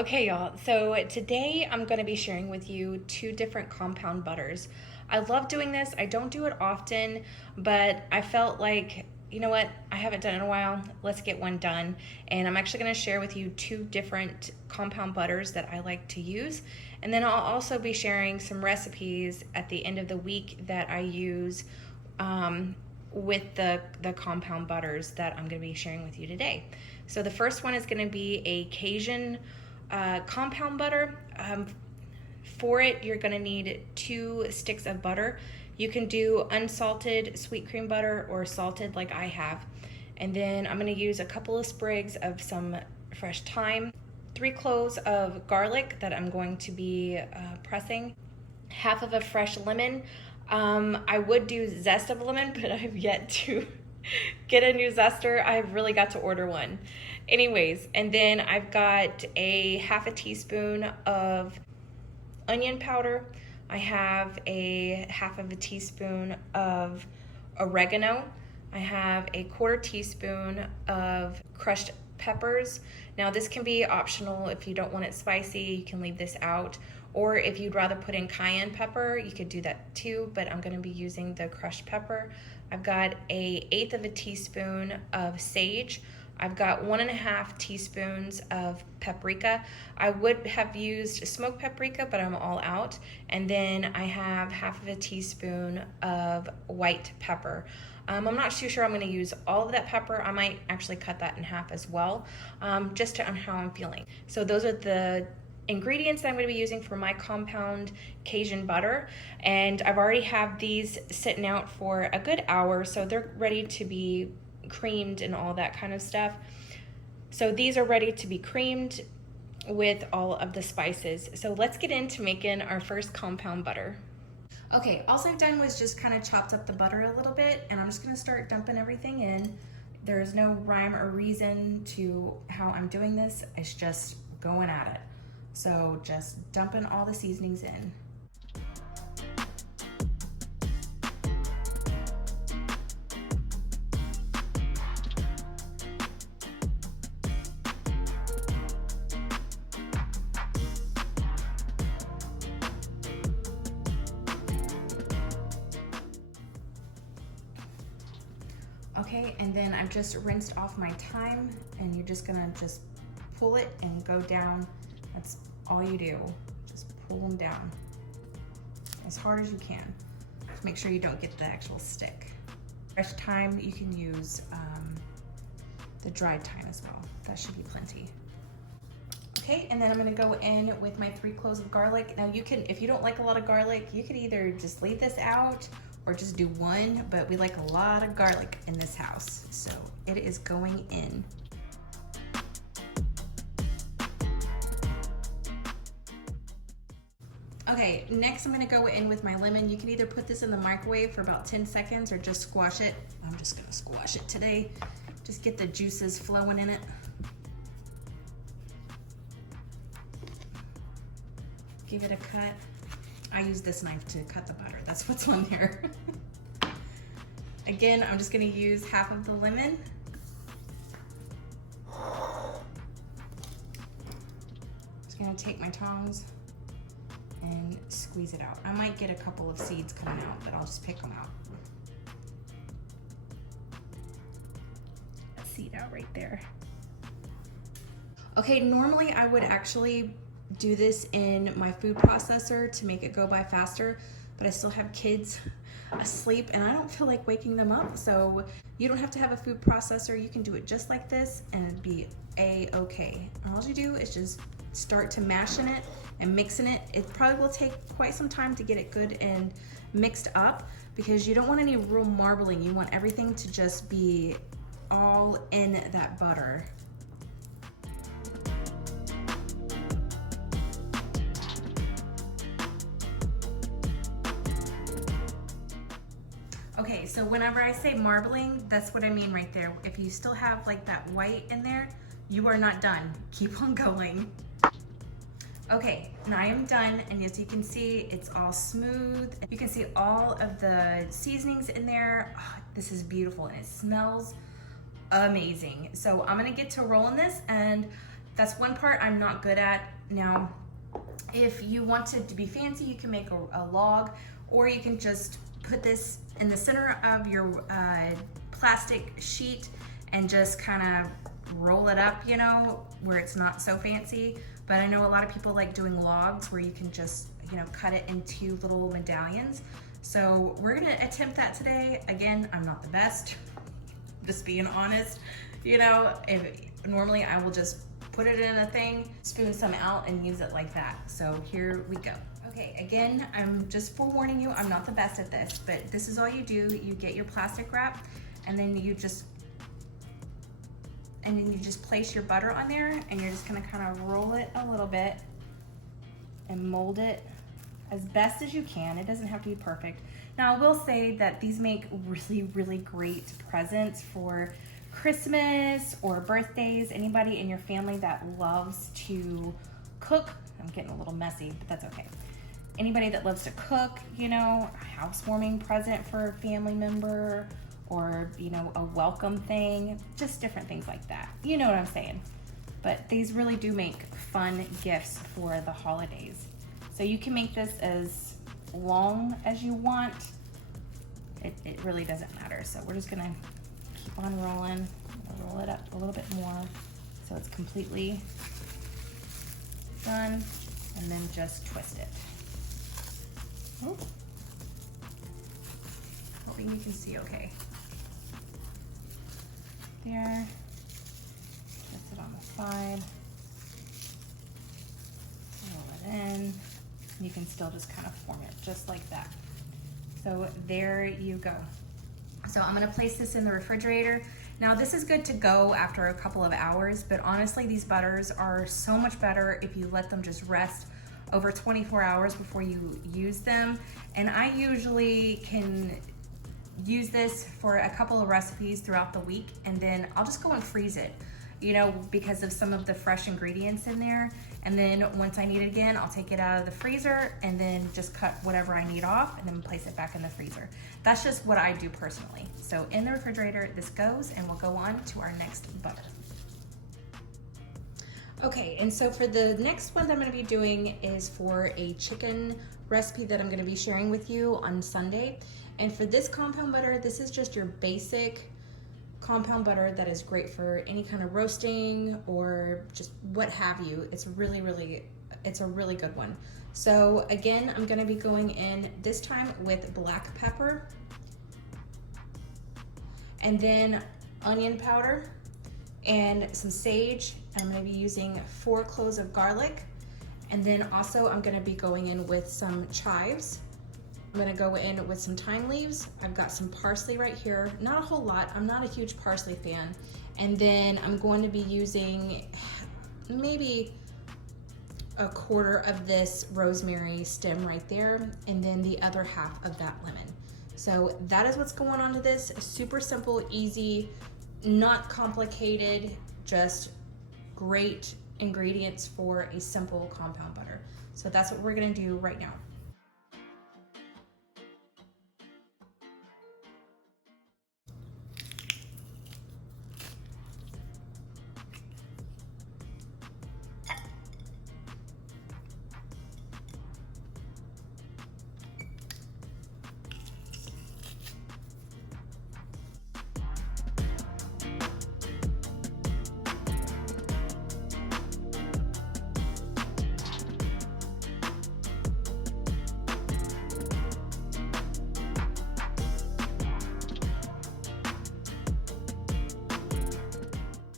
Okay, y'all. So today I'm going to be sharing with you two different compound butters. I love doing this. I don't do it often, but I felt like, you know what? I haven't done it in a while. Let's get one done. And I'm actually going to share with you two different compound butters that I like to use. And then I'll also be sharing some recipes at the end of the week that I use with the compound butters that I'm going to be sharing with you today. So the first one is going to be a Cajun compound butter. For it, you're going to need 2 sticks of butter. You can do unsalted sweet cream butter or salted like I have. And then I'm going to use a couple of sprigs of some fresh thyme, 3 cloves of garlic that I'm going to be pressing, half of a fresh lemon. I would do zest of lemon, but I've yet to get a new zester. I've really got to order one. Anyways, and then I've got a half a teaspoon of onion powder. I have a half of a teaspoon of oregano. I have a 1/4 teaspoon of crushed peppers. Now this can be optional. If you don't want it spicy, you can leave this out. Or if you'd rather put in cayenne pepper, you could do that too, but I'm gonna be using the crushed pepper. I've got a 1/8 of a teaspoon of sage. I've got 1.5 teaspoons of paprika. I would have used smoked paprika, but I'm all out. And then I have half of a teaspoon of white pepper. I'm not too sure I'm gonna use all of that pepper. I might actually cut that in half as well, just on how I'm feeling. So those are the ingredients that I'm going to be using for my compound Cajun butter, and I've already have these sitting out for a good hour, so they're ready to be creamed and all that kind of stuff. So these are ready to be creamed with all of the spices. So let's get into making our first compound butter. Okay, all I've done was just kind of chopped up the butter a little bit, and I'm just going to start dumping everything in. There's no rhyme or reason to how I'm doing this. It's just going at it. So just dumping all the seasonings in. Okay, and then I've just rinsed off my thyme, and you're just gonna just pull it and go down. That's all you do. Just pull them down as hard as you can. Just make sure you don't get the actual stick. Fresh thyme, you can use the dried thyme as well. That should be plenty. Okay, and then I'm gonna go in with my 3 cloves of garlic. Now you can, if you don't like a lot of garlic, you could either just leave this out or just do 1, but we like a lot of garlic in this house, so it is going in. Okay, next I'm gonna go in with my lemon. You can either put this in the microwave for about 10 seconds or just squash it. I'm just gonna squash it today. Just get the juices flowing in it. Give it a cut. I use this knife to cut the butter. That's what's on there. Again, I'm just gonna use half of the lemon. Just gonna take my tongs and squeeze it out. I might get a couple of seeds coming out, but I'll just pick them out. A seed out right there. Okay, normally I would actually do this in my food processor to make it go by faster, but I still have kids asleep and I don't feel like waking them up, so you don't have to have a food processor. You can do it just like this and it'd be a-okay. All you do is just start to mashing it and mixing it. It probably will take quite some time to get it good and mixed up because you don't want any real marbling. You want everything to just be all in that butter. Okay, so whenever I say marbling, that's what I mean right there. If you still have like that white in there, you are not done. Keep on going. Okay, now I am done, and as you can see, it's all smooth. You can see all of the seasonings in there. Oh, this is beautiful, and it smells amazing. So I'm gonna get to rolling this, and That's one part I'm not good at. Now, if you want it to be fancy, you can make a log, or you can just put this in the center of your plastic sheet and just kind of roll it up, you know, where it's not so fancy. But I know a lot of people like doing logs where you can just, you know, cut it into little medallions. So we're gonna attempt that today. Again, I'm not the best, just being honest. You know, normally I will just put it in a thing, spoon some out, and use it like that. So here we go. Okay, again, I'm just forewarning you, I'm not the best at this, but this is all you do. You get your plastic wrap, and then you just place your butter on there, and you're just gonna kind of roll it a little bit and mold it as best as you can. It doesn't have to be perfect. Now, I will say that these make really, really great presents for Christmas or birthdays. Anybody in your family that loves to cook. I'm getting a little messy, but that's okay. Anybody that loves to cook, you know, a housewarming present for a family member, or, you know, a welcome thing, just different things like that. You know what I'm saying? But these really do make fun gifts for the holidays. So you can make this as long as you want. It really doesn't matter. So we're just gonna keep on rolling. Roll it up a little bit more so it's completely done, and then just twist it. Oh. Hoping you can see okay. There. Twist it on the side. Roll it in. You can still just kind of form it just like that. So there you go. So I'm gonna place this in the refrigerator. Now this is good to go after a couple of hours, but honestly these butters are so much better if you let them just rest over 24 hours before you use them. And I usually can use this for a couple of recipes throughout the week, and then I'll just go and freeze it, you know, because of some of the fresh ingredients in there. And then once I need it again, I'll take it out of the freezer and then just cut whatever I need off and then place it back in the freezer. That's just what I do personally. So in the refrigerator, this goes, and we'll go on to our next butter. Okay, and so for the next one that I'm gonna be doing is for a chicken recipe that I'm gonna be sharing with you on Sunday. And for this compound butter, this is just your basic compound butter that is great for any kind of roasting or just what have you. It's a really good one. So again, I'm gonna be going in this time with black pepper, and then onion powder and some sage. I'm gonna be using 4 cloves of garlic, and then also I'm gonna be going in with some chives. I'm gonna go in with some thyme leaves. I've got some parsley right here. Not a whole lot, I'm not a huge parsley fan. And then I'm going to be using maybe a quarter of this rosemary stem right there, and then the other half of that lemon. So that is what's going on to this. Super simple, easy, not complicated, just great ingredients for a simple compound butter. So that's what we're gonna do right now.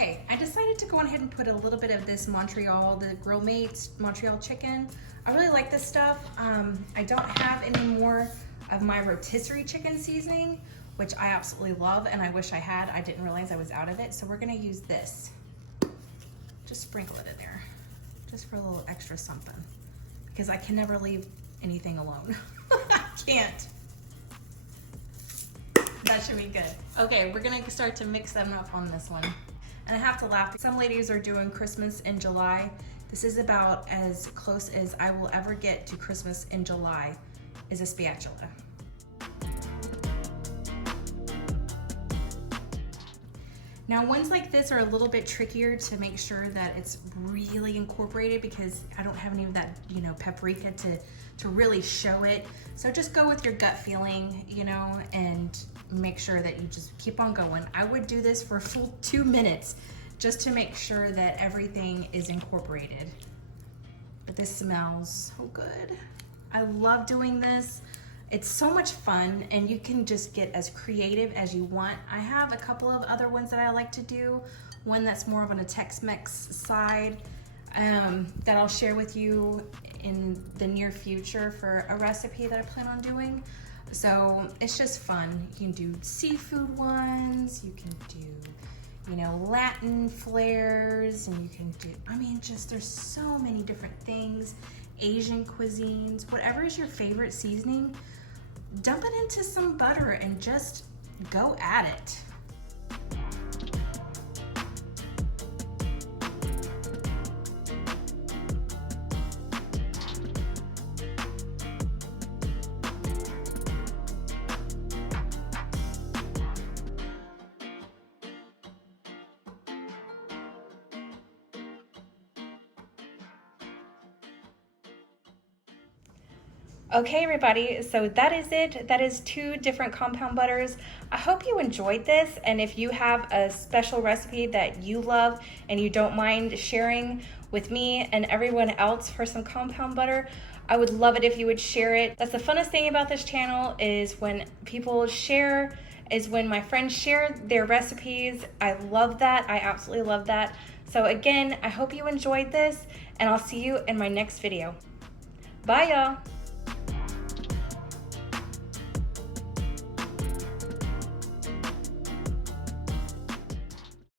Okay, I decided to go ahead and put a little bit of this Montreal, the Grill Mates Montreal chicken. I really like this stuff. I don't have any more of my rotisserie chicken seasoning, which I absolutely love, and I wish I had. I didn't realize I was out of it, so we're gonna use this. Just sprinkle it in there, just for a little extra something, because I can never leave anything alone. I can't. That should be good. Okay, we're gonna start to mix them up on this one. And I have to laugh. Some ladies are doing Christmas in July. This is about as close as I will ever get to Christmas in July, is a spatula. Now ones like this are a little bit trickier to make sure that it's really incorporated because I don't have any of that, you know, paprika to really show it. So just go with your gut feeling, you know, and make sure that you just keep on going. I would do this for a full 2 minutes just to make sure that everything is incorporated. But this smells so good. I love doing this. It's so much fun, and you can just get as creative as you want. I have a couple of other ones that I like to do. One that's more of on a Tex-Mex side that I'll share with you in the near future for a recipe that I plan on doing. So it's just fun. You can do seafood ones, you can do, you know, Latin flares, and you can do, I mean, just there's so many different things. Asian cuisines, whatever is your favorite seasoning, dump it into some butter and just go at it. Okay, everybody, so that is it. That is 2 different compound butters. I hope you enjoyed this, and if you have a special recipe that you love and you don't mind sharing with me and everyone else for some compound butter, I would love it if you would share it. That's the funnest thing about this channel, is when people share, is when my friends share their recipes. I love that. I absolutely love that. So again, I hope you enjoyed this, and I'll see you in my next video. Bye, y'all.